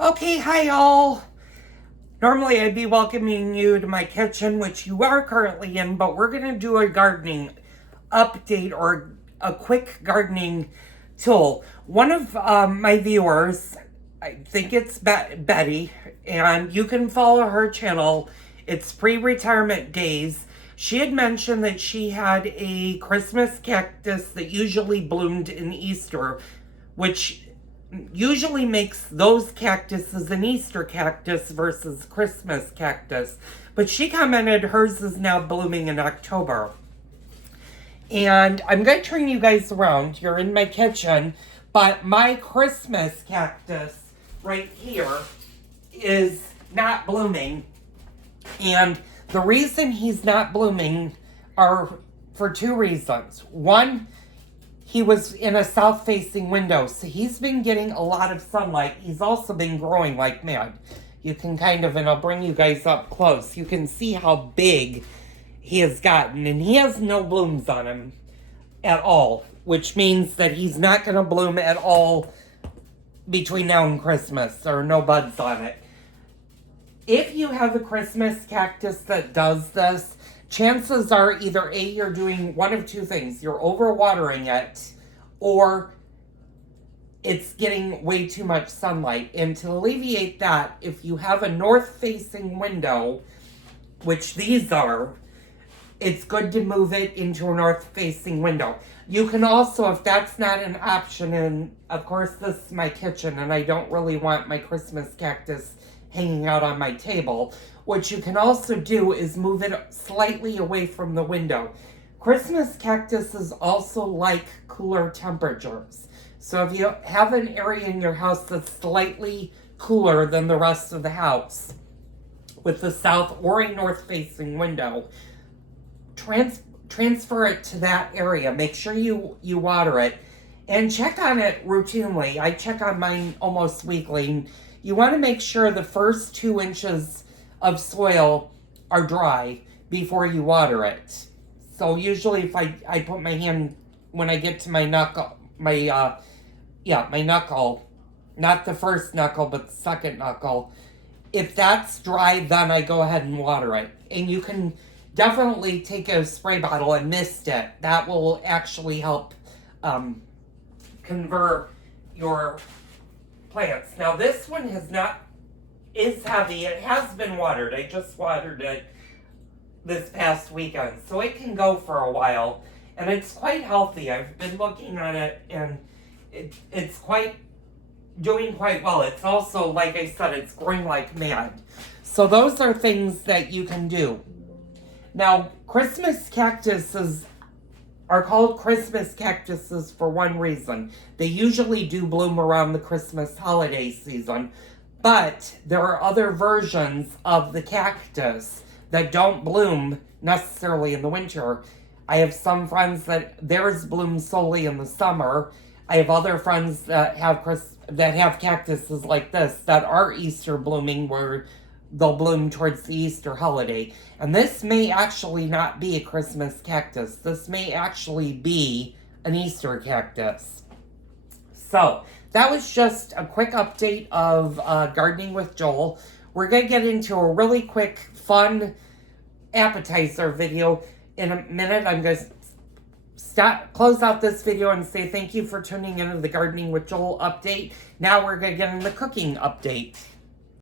Okay, hi all. Normally I'd be welcoming you to my kitchen, which you are currently in, but we're going to do a gardening update or a quick gardening tool. One of my viewers, I think it's Betty, and you can follow her channel. It's Pre-Retirement Days. She had mentioned that she had a Christmas cactus that usually bloomed in Easter, which usually makes those cactuses an Easter cactus versus Christmas cactus. But she commented hers is now blooming in October. And I'm going to turn you guys around. You're in my kitchen. But my Christmas cactus right here is not blooming. And the reason he's not blooming are for two reasons. One, he was in a south-facing window, so he's been getting a lot of sunlight. He's also been growing like mad. You can kind of, and I'll bring you guys up close, you can see how big he has gotten, and he has no blooms on him at all, which means that he's not going to bloom at all between now and Christmas, or no buds on it. If you have a Christmas cactus that does this, chances are either A, you're doing one of two things. You're overwatering it, or it's getting way too much sunlight. And to alleviate that, if you have a north-facing window, which these are, it's good to move it into a north-facing window. You can also, if that's not an option, and of course this is my kitchen, and I don't really want my Christmas cactus hanging out on my table, what you can also do is move it slightly away from the window. Christmas cactuses also like cooler temperatures. So if you have an area in your house that's slightly cooler than the rest of the house, with the south or a north-facing window, transfer it to that area. Make sure you water it, and check on it routinely. I check on mine almost weekly. You want to make sure the first 2 inches of soil are dry before you water it. So usually if I put my hand, when I get to my knuckle, my knuckle, not the first knuckle, but the second knuckle, if that's dry, then I go ahead and water it. And you can definitely take a spray bottle and mist it. That will actually help convert your plants. Now this one is heavy. It has been watered. I just watered it this past weekend, so it can go for a while, and it's quite healthy. I've been looking at it, and it's doing quite well. It's also, like I said, it's growing like mad. So those are things that you can do. Now, Christmas cactuses are called Christmas cactuses for one reason. They usually do bloom around the Christmas holiday season, but there are other versions of the cactus that don't bloom necessarily in the winter. I have some friends that theirs bloom solely in the summer. I have other friends that have cactuses like this that are Easter blooming, where they'll bloom towards the Easter holiday. And this may actually not be a Christmas cactus. This may actually be an Easter cactus. So, that was just a quick update of Gardening with Joel. We're going to get into a really quick, fun appetizer video in a minute. I'm going to close out this video and say thank you for tuning into the Gardening with Joel update. Now we're going to get into the cooking update.